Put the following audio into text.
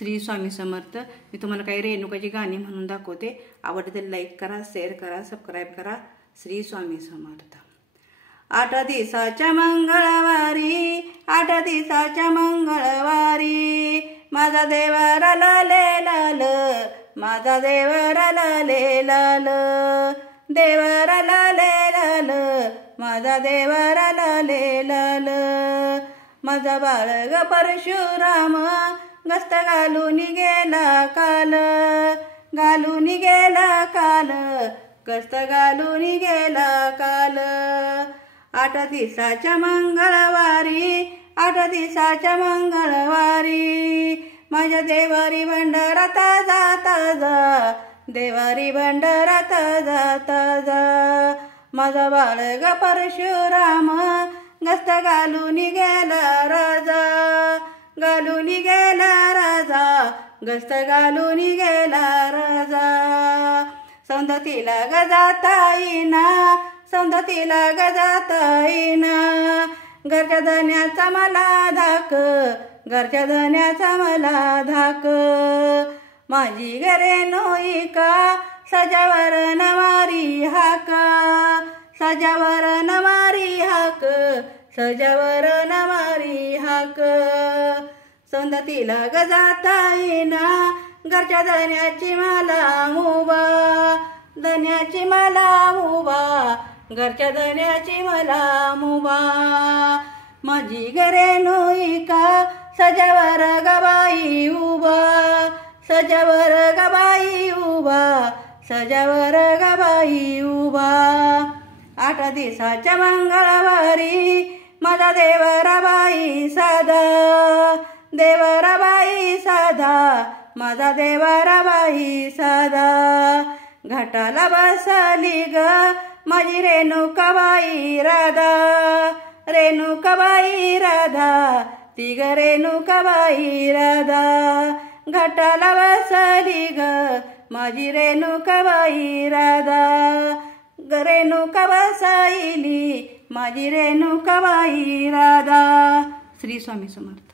श्री स्वामी समर्थ। मी तुम्हाला काही रेणुकाची गाणी म्हणून दाखवते। आवडते तर लाईक करा, शेअर करा, सबस्क्राईब करा। श्री स्वामी समर्थ। 8 दिवसाच्या मंगळवारी, 8 दिवसाच्या मंगळवारी, माझा देवर लाले लाल, माझा देवर लाले लाल, देवर लाले लाल, माझा देवर लाले लाल, माझा बाळग परशुराम गस्त घालून गेला काल, घालून गेला काल, गस्त घालून गेला काल। 8 दिवसाच्या मंगळवारी, 8 दिवसाच्या मंगळवारी, माझ्या देवारी भंडारात जाता जा, देवारी भंडारात जाता जा, माझा बाळग परशुराम गस्त घालून गेला राजा, घालून गेला राजा, गस्त घालून गेला राजा। सौंदतीला ग जाता येईना, सौंदतीला ग जाता येईना, घरच्या धन्याचा मला धाक, घरच्या धन्याचा मला धाक, माझी घरे नोईका सजावर न मारी हाक, सजावर न मारी हाक, सजावर न मारी हाक। सौंदतीला ग जाता येईना, घरच्या धन्याची मला मुबा, धन्याची मला मुबा, घरच्या धन्याची मला मुबा, माझी घरे नोईका सजावर गबाई उभा, सजावर गबाई उभा, सजावर गबाई उभा। 8 दिवसाच्या मंगळवारी, माझा देवराबाई साधा, देवराबाई साधा, माझा देवराबाई साधा, घाटाला बसली ग माझी रेणुकाबाई राधा, रेणुकाबाई राधा, ती ग रेणुकाबाई राधा, घाटाला बसली ग माझी रेणुकाबाई राधा, रेणुका बसाईली माझी रेणुकाबाई राधा। श्री स्वामी समर्थ।